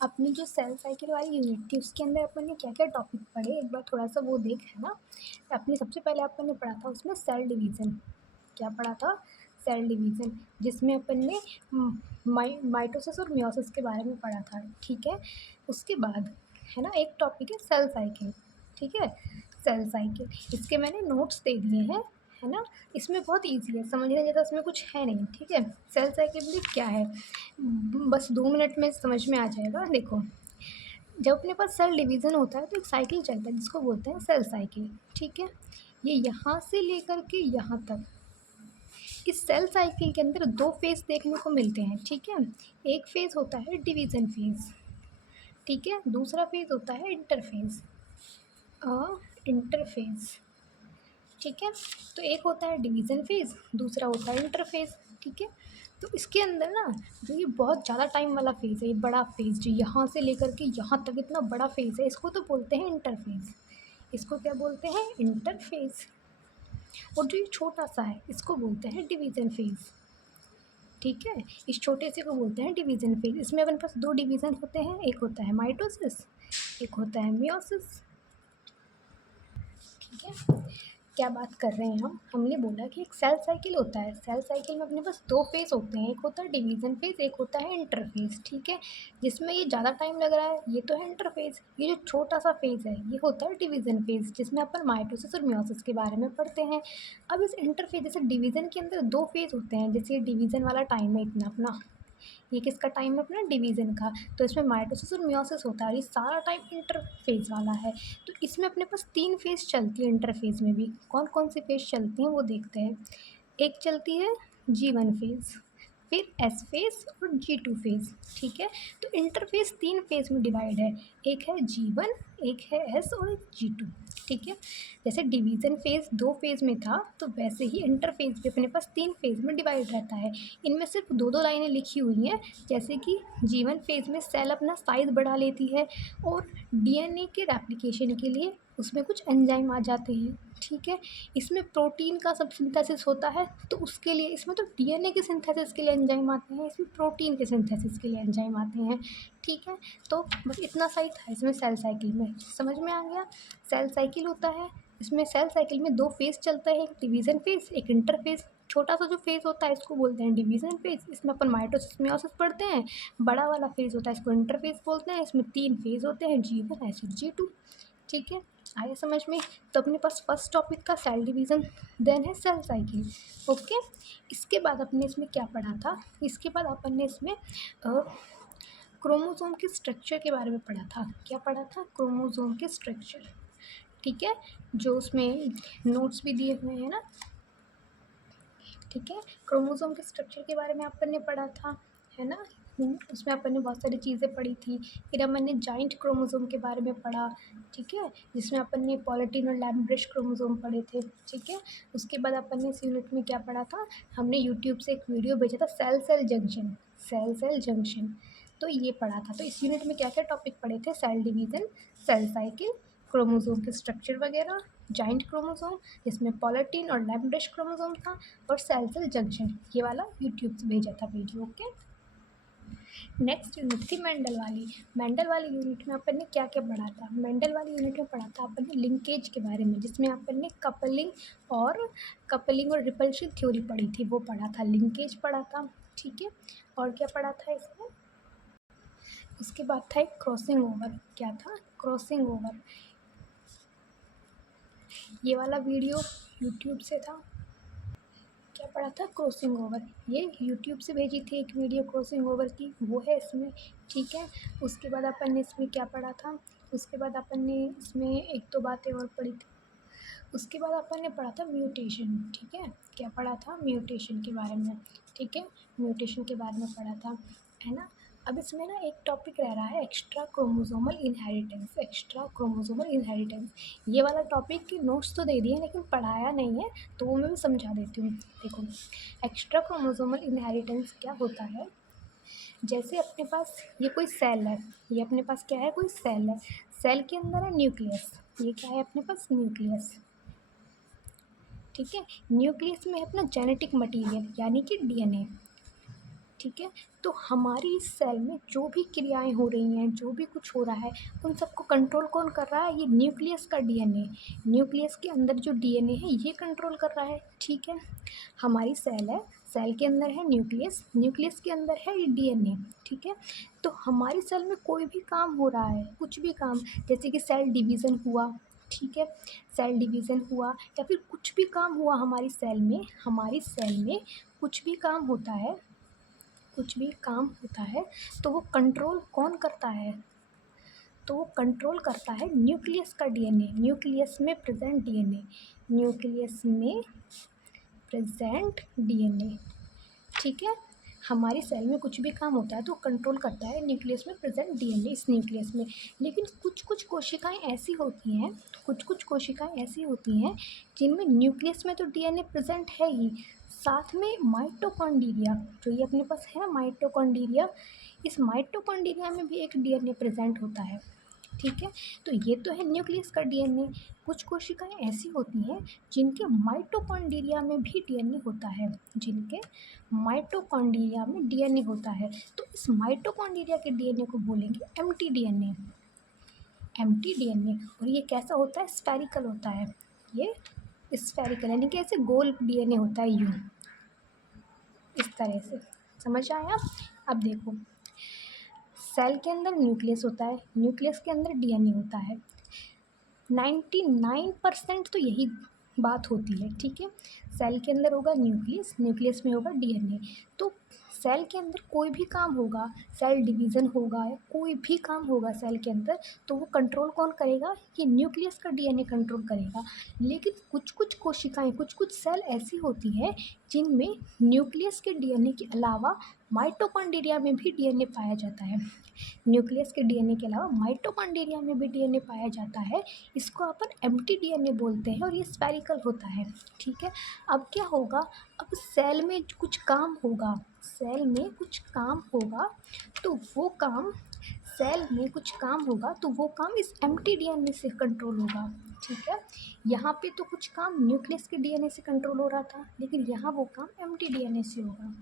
अपनी जो cell cycle वाली यूनिट थी उसके अंदर अपन ने क्या क्या टॉपिक पढ़े, एक बार थोड़ा सा वो देख है ना। अपने सबसे पहले अपन ने पढ़ा था उसमें सेल डिवीज़न। क्या पढ़ा था? सेल डिवीज़न, जिसमें अपन ने माइटोसिस और मियोसिस के बारे में पढ़ा था। ठीक है, उसके बाद है ना एक टॉपिक है सेल साइकिल। ठीक है, सेल साइकिल, इसके मैंने नोट्स दे दिए हैं, है ना। इसमें बहुत ईजी है, समझने जैसा इसमें कुछ है नहीं। ठीक है, सेल साइकिल भी क्या है, बस 2 मिनट में समझ में आ जाएगा। देखो, जब अपने पास सेल डिवीज़न होता है तो एक साइकिल चलता है जिसको बोलते हैं सेल साइकिल। ठीक है, ये यहाँ से लेकर के यहाँ तक, इस सेल साइकिल के अंदर 2 फेज़ देखने को मिलते हैं। ठीक है, एक फेज़ होता है डिवीज़न फेज़। ठीक है, दूसरा फेज़ होता है इंटरफेज़। इंटरफेज़। ठीक है, तो एक होता है डिवीज़न फेज़, दूसरा होता है इंटरफेज़। ठीक है, तो इसके अंदर ना जो ये बहुत ज़्यादा टाइम वाला फेज़ है, ये बड़ा फेज़ जो यहाँ से लेकर के यहाँ तक इतना बड़ा फेज़ है, इसको तो बोलते हैं इंटरफेज़। इसको क्या बोलते हैं? इंटरफेज़। और जो ये छोटा सा है इसको बोलते हैं डिवीज़न फेज़। ठीक है, इस छोटे से को बोलते हैं डिवीज़न फेज़। इसमें अपने पास 2 डिवीज़न होते हैं, एक होता है माइटोसिस, एक होता है मियोसिस। ठीक है, क्या बात कर रहे हैं हमने बोला कि एक सेल साइकिल होता है। सेल साइकिल में अपने पास 2 फेज़ होते हैं, एक होता है डिवीज़न फेज़, एक होता है इंटरफेज़। ठीक है, जिसमें ये ज़्यादा टाइम लग रहा है ये तो है इंटरफेज़। ये जो छोटा सा फेज़ है ये होता है डिवीज़न फेज़, जिसमें अपन माइटोसिस और मियोसिस के बारे में पढ़ते हैं। अब इस इंटरफेज़, जैसे डिवीज़न के अंदर 2 फेज़ होते हैं, जैसे डिवीज़न वाला टाइम है इतना अपना, ये किसका टाइम है? अपना डिवीज़न का। तो इसमें माइटोसिस और मियोसिस होता है और ये सारा टाइम इंटरफेज़ वाला है। तो इसमें अपने पास 3 फेज़ चलती है इंटरफेज़ में भी। कौन कौन सी फेज़ चलती हैं वो देखते हैं। एक चलती है G1 फेज़, फिर S फेज़ और G2 फेज़। ठीक है, तो इंटरफेज़ 3 फेज़ में डिवाइड है, एक है G1, एक है S और एक G2। ठीक है, जैसे डिवीज़न फेज़ 2 फेज़ में था तो वैसे ही इंटरफेज़ भी अपने पास 3 फेज़ में डिवाइड रहता है। इनमें सिर्फ 2-2 लाइनें लिखी हुई हैं, जैसे कि G1 फेज़ में सेल अपना साइज़ बढ़ा लेती है और डीएनए के रेप्लिकेशन के लिए उसमें कुछ एंजाइम आ जाते हैं। ठीक है, इसमें प्रोटीन का सब सिंथेसिस होता है तो उसके लिए, इसमें तो डीएनए के सिंथेसिस के लिए एंजाइम आते हैं, इसमें प्रोटीन के सिंथेसिस के लिए एंजाइम आते हैं। ठीक है, तो बस इतना सा ही था इसमें सेल साइकिल में, समझ में आ गया। सेल साइकिल होता है, इसमें सेल साइकिल में 2 फेज़ चलता है, एक डिवीज़न फेज़, एक इंटरफेज़। छोटा सा जो फेज़ होता है इसको बोलते हैं डिवीज़न फेज़, इसमें अपन माइटोसिस मियोसिस पढ़ते हैं। बड़ा वाला फेज़ होता है इसको इंटरफेज़ बोलते हैं, इसमें 3 फेज़ होते हैं, G1, S और G2। ठीक है, आया समझ में। तो अपने पास फर्स्ट टॉपिक का सेल डिवीज़न, देन है सेल साइकिल। ओके, इसके बाद अपने इसमें क्या पढ़ा था? इसके बाद अपन ने इसमें क्रोमोसोम के स्ट्रक्चर के बारे में पढ़ा था। क्या पढ़ा था? क्रोमोसोम के स्ट्रक्चर। ठीक है, जो उसमें नोट्स भी दिए हुए हैं ना। ठीक है, क्रोमोसोम के स्ट्रक्चर के बारे में अपन ने पढ़ा था, है ना। उसमें अपन ने बहुत सारी चीज़ें पढ़ी थी। फिर अपन ने जॉइंट क्रोमोसोम के बारे में पढ़ा। ठीक है, जिसमें अपन ने पॉलीटीन और लैम्ब्रिश क्रोमोसोम पढ़े थे। ठीक है, उसके बाद अपन ने इस यूनिट में क्या पढ़ा था? हमने यूट्यूब से एक वीडियो भेजा था, cell cell junction, cell cell junction. तो ये पढ़ा था। तो इस यूनिट में क्या क्या टॉपिक पढ़े थे? Cell division, cell cycle, chromosome के स्ट्रक्चर वगैरह, जॉइंट क्रोमोसोम जिसमें पॉलीटीन और लैम्ब्रिश क्रोमोसोम था, और सेल सेल जंक्शन, ये वाला यूट्यूब से भेजा था वीडियो। ओके, नेक्स्ट यूनिट थी मेंडल वाली। मेंडल वाली यूनिट में अपन ने क्या क्या पढ़ा था? मेंडल वाली यूनिट में पढ़ा था अपन ने लिंकेज के बारे में, जिसमें अपन ने कपलिंग और रिपल्शन थ्योरी पढ़ी थी, वो पढ़ा था। लिंकेज पढ़ा था। ठीक है, और क्या पढ़ा था इसमें? उसके बाद था एक क्रॉसिंग ओवर। क्या था? Crossing over. ये वाला वीडियो यूट्यूब से था। क्या पढ़ा था? Crossing over. ये यूट्यूब से भेजी थी एक वीडियो क्रॉसिंग ओवर की, वो है इसमें। ठीक है, उसके बाद अपन ने इसमें क्या पढ़ा था? उसके बाद अपन ने इसमें 1-2 बातें और पढ़ी थी। उसके बाद अपन ने पढ़ा था म्यूटेशन। ठीक है, क्या पढ़ा था? म्यूटेशन के बारे में। ठीक है, म्यूटेशन के बारे में पढ़ा था, है ना। अब इसमें ना एक टॉपिक रह रहा है, extra chromosomal inheritance. Extra chromosomal inheritance, ये वाला टॉपिक के नोट्स तो दे दिए लेकिन पढ़ाया नहीं है, तो वो मैं भी समझा देती हूँ। देखो, एक्स्ट्रा क्रोमोसोमल इनहेरिटेंस क्या होता है? जैसे अपने पास ये कोई सेल है, ये अपने पास क्या है? कोई सेल है। सेल के अंदर है न्यूक्लियस। ये क्या है अपने पास? न्यूक्लियस। ठीक है, न्यूक्लियस में है अपना जेनेटिक मटीरियल यानी कि डीएनए। ठीक है। तो हमारी इस सेल में जो भी क्रियाएं हो रही हैं, जो भी कुछ हो रहा है, उन सबको कंट्रोल कौन कर रहा है? ये न्यूक्लियस का डीएनए। न्यूक्लियस के अंदर जो डीएनए है ये कंट्रोल कर रहा है, ठीक है। हमारी सेल है, सेल के अंदर है न्यूक्लियस, न्यूक्लियस के अंदर है ये डीएनए, ठीक है। तो हमारी सेल में कोई भी काम हो रहा है, कुछ भी काम, जैसे कि सेल डिवीज़न हुआ, ठीक है, सेल डिवीज़न हुआ या फिर कुछ भी काम हुआ हमारी सेल में, हमारी सेल में कुछ भी काम होता है, कुछ भी काम होता है तो वो कंट्रोल कौन करता है? तो वो कंट्रोल करता है न्यूक्लियस का डीएनए, न्यूक्लियस में प्रेजेंट डीएनए, न्यूक्लियस में प्रेजेंट डीएनए, ठीक है। हमारी सेल में कुछ भी काम होता है तो कंट्रोल करता है न्यूक्लियस में प्रेजेंट डीएनए, इस न्यूक्लियस में। लेकिन कुछ कुछ कोशिकाएं ऐसी होती हैं, कुछ कुछ कोशिकाएं ऐसी होती हैं जिनमें न्यूक्लियस में तो डीएनए प्रेजेंट है ही, साथ में माइटोकॉन्ड्रिया, जो ये अपने पास है माइटोकॉन्ड्रिया, इस माइटोकॉन्ड्रिया में भी एक डीएनए प्रेजेंट होता है, ठीक है। तो ये तो है न्यूक्लियस का डीएनए। कुछ कोशिकाएं ऐसी होती हैं जिनके माइटोकॉन्ड्रिया में भी डीएनए होता है, जिनके माइटोकॉन्ड्रिया में डीएनए होता है। तो इस माइटोकॉन्ड्रिया के डीएनए को बोलेंगे एम्प्टी डीएनए, एम्प्टी डीएनए। और ये कैसा होता है? स्फेरिकल होता है, ये स्फेरिकल यानी कि ऐसे गोल डीएनए होता है, यूं इस तरह से। समझ आया? अब देखो, सेल के अंदर न्यूक्लियस होता है, न्यूक्लियस के अंदर डीएनए होता है। 99% तो यही बात होती है, ठीक है। सेल के अंदर होगा न्यूक्लियस, न्यूक्लियस में होगा डीएनए। तो सेल के अंदर कोई भी काम होगा, सेल डिवीज़न होगा या कोई भी काम होगा सेल के अंदर, तो वो कंट्रोल कौन करेगा? ये न्यूक्लियस का डीएनए कंट्रोल करेगा। लेकिन कुछ कुछ कोशिकाएं, कुछ कुछ सेल ऐसी होती है जिनमें न्यूक्लियस के डीएनए के अलावा माइटोकॉन्ड्रिया में भी डीएनए पाया जाता है। न्यूक्लियस के डीएनए के अलावा माइटोकॉन्ड्रिया में भी डीएनए पाया जाता है। इसको अपन एम्प्टी डीएनए बोलते हैं और ये स्फेरिकल होता है, ठीक है। अब क्या होगा? अब सेल में कुछ काम होगा, सेल में कुछ काम होगा तो वो काम, सेल में कुछ काम होगा तो वो काम इस एम्प्टी डीएनए से कंट्रोल होगा, ठीक है। यहाँ पे तो कुछ काम न्यूक्लियस के डीएनए से कंट्रोल हो रहा था, लेकिन यहाँ वो काम एम्प्टी डीएनए से होगा।